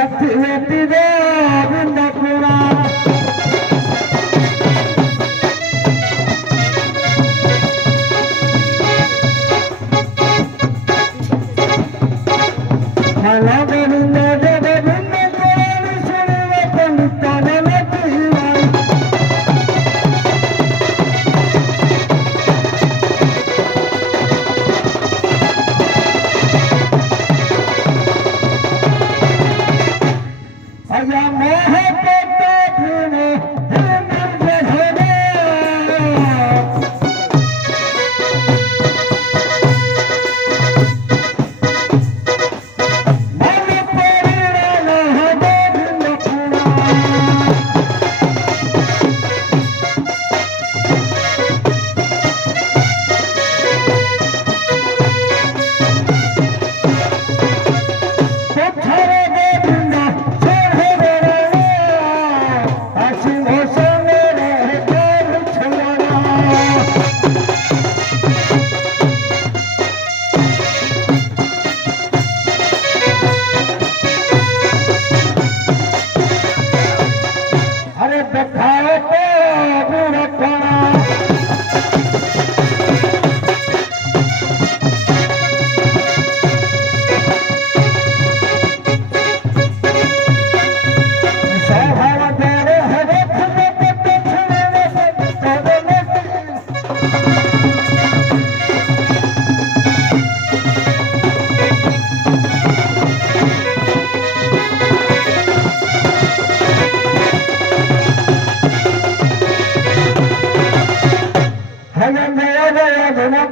भक्ति गोविंद पुरा मला गोविंद गोविंद कोण सुरव पंतन जीवन अया मोह पत्ता फूले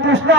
कृष्ण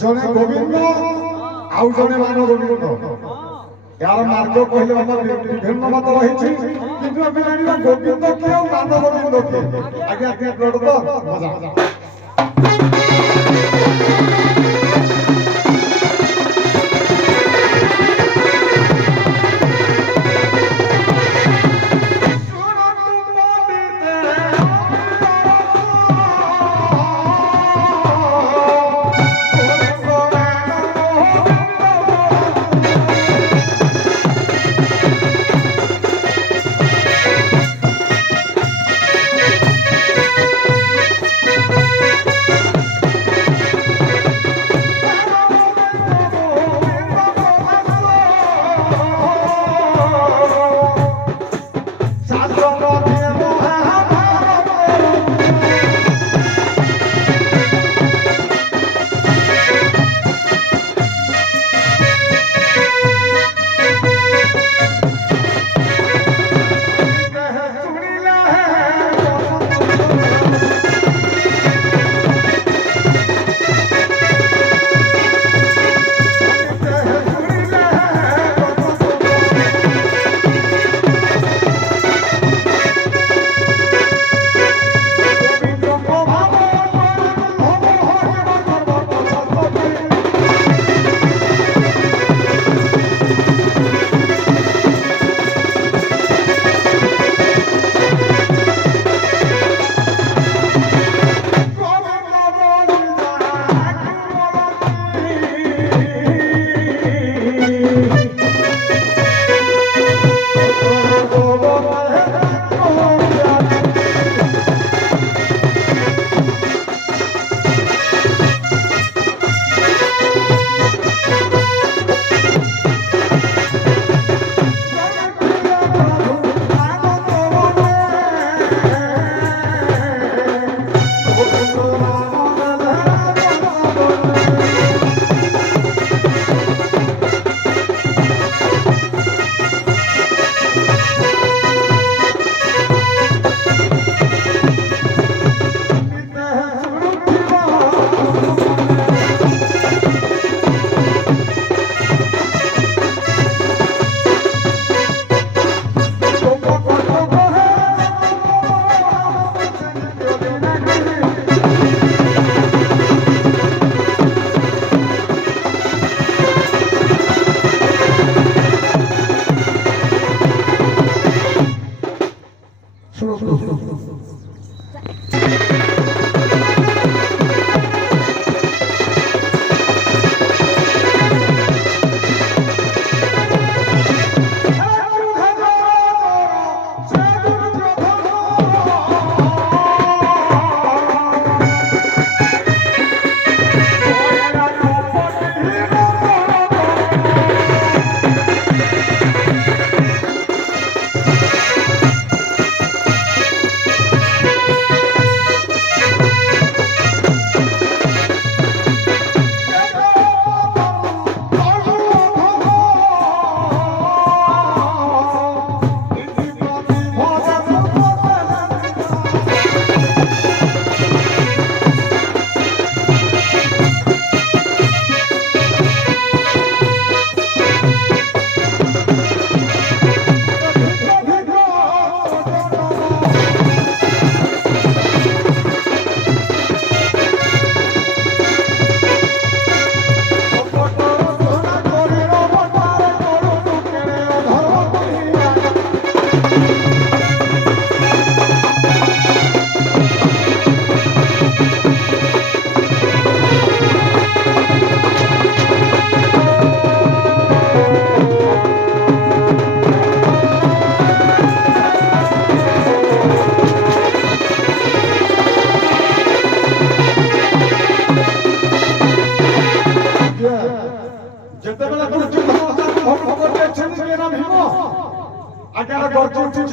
जने गोविंद आउ जने मान गोविंद यार मार्ग कहले विभिन्न मत रही किंतु अभी जानिबा गोविंद के और मान गोविंद के आगे आगे लड़ तो मजा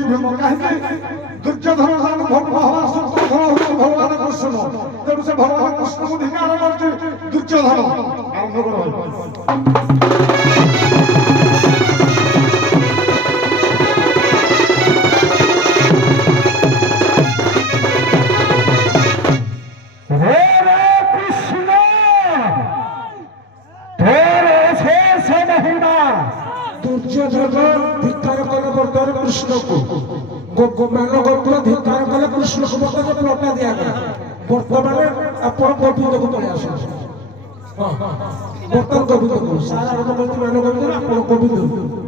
ଭୀମ କାହିଁକି ଦୁର୍ଯ୍ୟୋଧନ ଭଗବାନ ସୂତ୍ରଧର ହଉଛି ଭଗବାନ କୃଷ୍ଣ ତେଣୁ ସେ ଭଗବାନ କୃଷ୍ଣଙ୍କୁ ଧିକାର କରୁଛି ଦୁର୍ଯ୍ୟୋଧନ ଆରମ୍ଭ କର धिक्कार कले बर्तमान कृष्ण को मान कर धिक्कार कले कृष्ण को बर्तमान प्लटा दिया गया बर्तमान आप गोविंद को पड़े आस बर्तमान गोविंद को सारा आरम्भ करते मान गोविंद आप गोविंद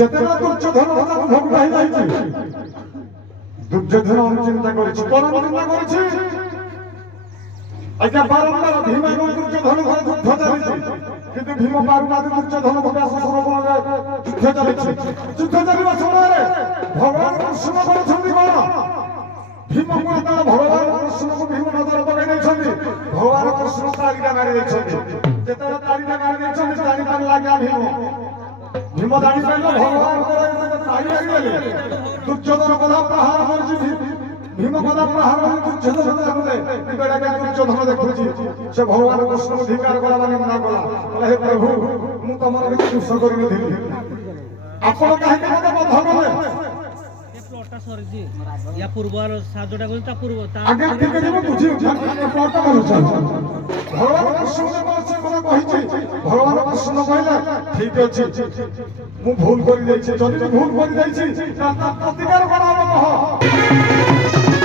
যেতেনা দুর্যোধন ভোগ হয়ে যাইছে দুর্যোধন চিন্তা করেছে পরম চিন্তা করেছে আজ্ঞা বারম্বার ভীম এবং দুর্যোধন ঘরে যুদ্ধ চালিয়েছে কিন্তু ভীম পারুনাথ দুর্যোধন ভোগা সরবরে যুদ্ধ চালিয়েছে যুদ্ধ চালিবা সময়ে ভগবান কৃষ্ণ বলেছেন কোন ভীমକୁ ଯେତେବେଳେ ଭଗବାନ କୃଷ୍ଣଙ୍କୁ ଭୀମ ନଜର ପକାଇ ଦେଇଛନ୍ତି ଭଗବାନ କୃଷ୍ଣ ତାଳିଟା ମାରି ଦେଇଛନ୍ତି ଯେତେବେଳେ ତାଳିଟା ମାରି ଦେଇଛନ୍ତି ଜାଣି ପାରିଲା ଆଜ୍ଞା ଭୀମ ଜାଣିପାରିଲ ଭଗବାନଙ୍କର ତାଳି ମାରିଗଲେ ଦୁର୍ଯ୍ୟୋଧନ କଥା ପ୍ରହାର କରିଛି ଭୀମ କଥା ପ୍ରହାର କରି ଦୁର୍ଯ୍ୟୋଧନ ଜାଣିଲେ ଦୁର୍ଯ୍ୟୋଧନ ଦେଖୁଛି ସେ ଭଗବାନ କୃଷ୍ଣଙ୍କୁ ଧିକାର କଲା ମାନେ ମନା କଲା ହେ ପ୍ରଭୁ ମୁଁ ତମର କିଛି ଦୋଷ କରିନଥିଲି ଆପଣ କାହିଁକି ମତେ ବନ୍ଧ କଲେ ସରିଛି ୟା ପୂର୍ବ ସାଜଟା କହୁଛି ତା ପୂର୍ବ ଆଜ୍ଞା ଠିକ ଅଛି ମୁଁ ବୁଝି ପ୍ଲଟ କରୁଛି ଭଗବାନ କୃଷ୍ଣ ସେ କଥା କହିଛି ଭଗବାନ କୃଷ୍ଣ କହିଲେ ଠିକ ଅଛି ମୁଁ ଭୁଲ କରିଯାଇଛି ଯଦି ଭୁଲ କରିଯାଇଛି ପ୍ରତିକାର କଣ ହବ କହ